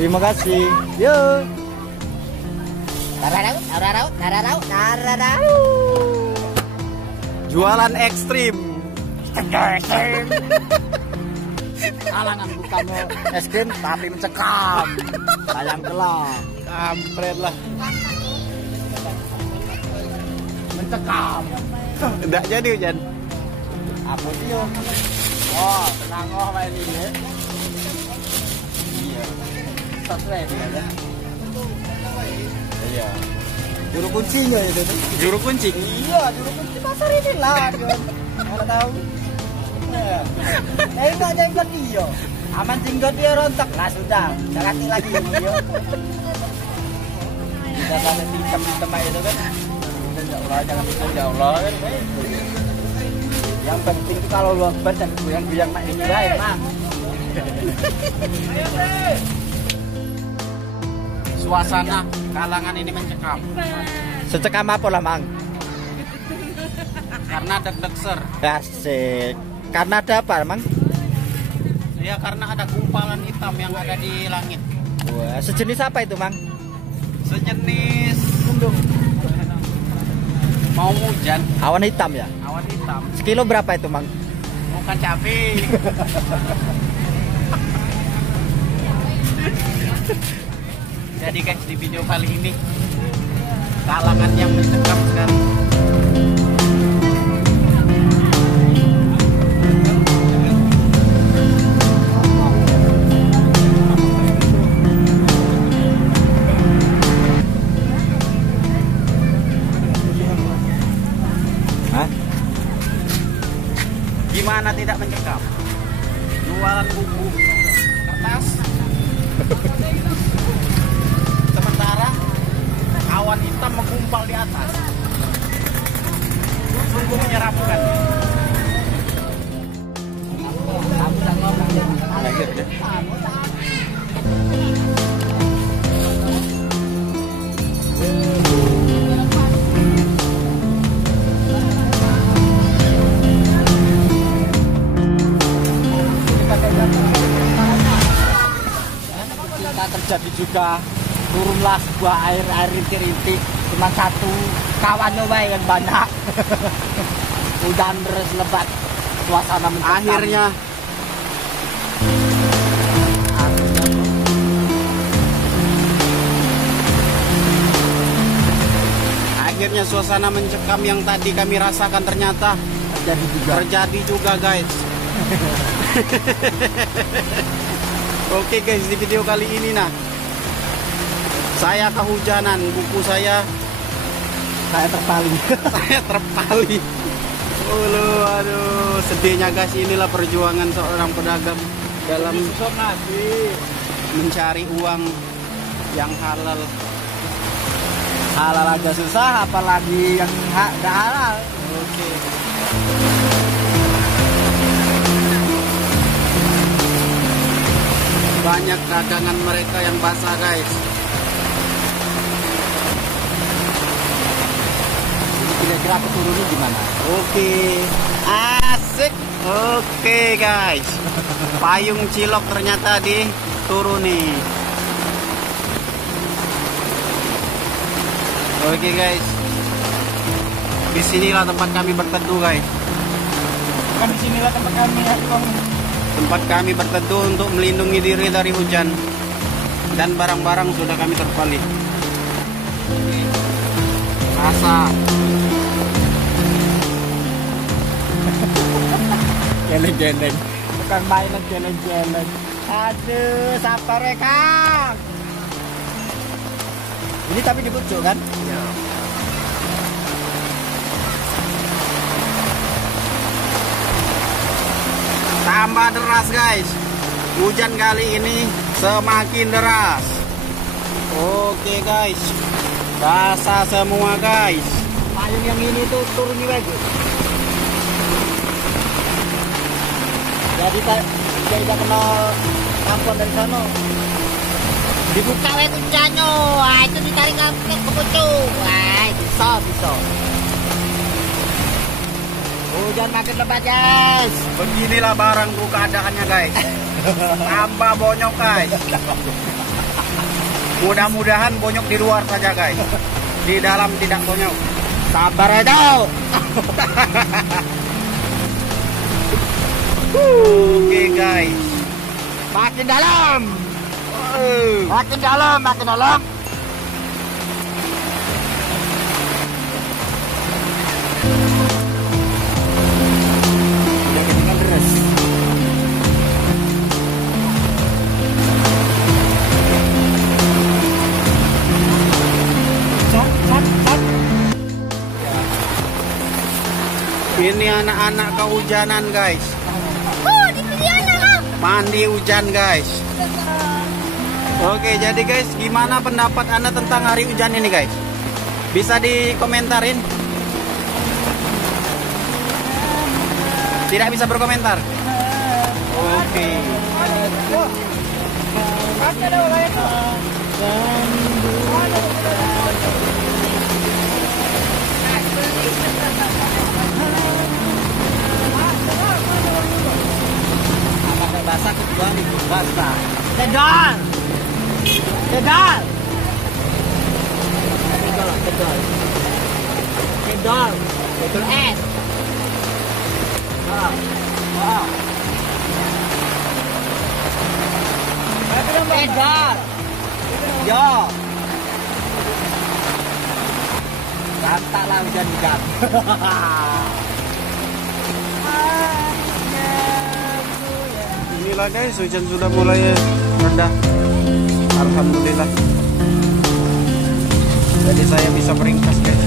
Terima kasih. Yuk. Jualan ekstrim. Kalangan bukan es krim tapi mencekam. Sayang kelak. Kampret lah. Mencekam. Enggak jadi hujan. Aku cium. Oh, tenang main ini ya. Iya. Sesuai ya. Iya. Juru kuncinya itu. Juru kunci. Iya, juru kunci pasar ini lah. Mana tahu. Enggak jenggot dia. Aman jenggot dia rontok lah sudah. Jangan lagi dia. Kita sampai hitam-hitam itu kan. Ya Allah, jangan itu ya Allah kan. Yang penting itu kalau lu akbar dan goyang-goyang mak ini ya emang. Ayo, Bre. Suasana Kalangan ini mencekam. Secekam apa lah, Mang? Karena deg-deg ser. Asik. Karena ada apa, Mang? Ya karena ada gumpalan hitam yang ada di langit. Wah, sejenis apa itu, Mang? Sejenis mendung. Mau hujan. Awan hitam ya? Awan hitam. Sekilo berapa itu, Mang? Bukan cabai. Jadi guys, di video kali ini Kalangan yang mencekam sekali. Gimana tidak mencekam? Jualan buku kertas. Sementara awan hitam menggumpal di atas. Sungguh menyeramkan. Terjadi juga turunlah sebuah air rintik-rintik, cuma satu kawannya wae yang banyak. Hujan deras lebat, suasana mencekam. Akhirnya suasana mencekam yang tadi kami rasakan ternyata terjadi juga guys. Oke guys, di video kali ini saya kehujanan, buku saya terpali. Saya terpali. Aduh, sedihnya guys, inilah perjuangan seorang pedagang dalam mencari uang yang halal. Halal aja susah, apalagi yang gak halal. Oke. Banyak dagangan mereka yang basah guys. Jadi kira-kira aku turunnya gimana? Oke, asik. Oke guys, payung cilok ternyata dituruni. Oke guys, disinilah tempat kami berteduh guys. Disinilah tempat kami ya. Tempat kami berteduh untuk melindungi diri dari hujan. Dan barang-barang sudah kami terpali. Rasa geleng-geleng. Bukan mainan geleng-geleng. Aduh, sabar ya Kang. Ini tapi di pucuk kan? Iya. Tambah deras guys. Hujan kali ini semakin deras. Oke guys, basah semua guys. Payung yang ini tuh turun lagi. Jadi tidak kenal kampung dari sana. Dibuka wae kuncinya. Wah, itu ditarik ke pucuk. Wah, bisa. Hujan makin lebat guys. Beginilah barangku keadaannya guys. Tambah bonyok guys. Mudah-mudahan bonyok di luar saja guys. Di dalam tidak bonyok. Sabar aja. Oke guys. Makin dalam. Oh. Makin dalam, makin dalam. Udah ketinggal deras. Ini anak-anak kehujanan guys. Oh, di anak. Mandi hujan guys. Oke, jadi guys, gimana pendapat Anda tentang hari hujan ini guys? Bisa dikomentarin? Tidak bisa berkomentar. Oke. Pakai basah kedua nih, basah. Cendol. Cendol. Cendol, cendol. Cendol. Cendol es. Cendol. Yo. Rantaklah hujan-hujan. Inilah guys, hujan sudah mulai reda. Alhamdulillah. Jadi saya bisa meringkas guys.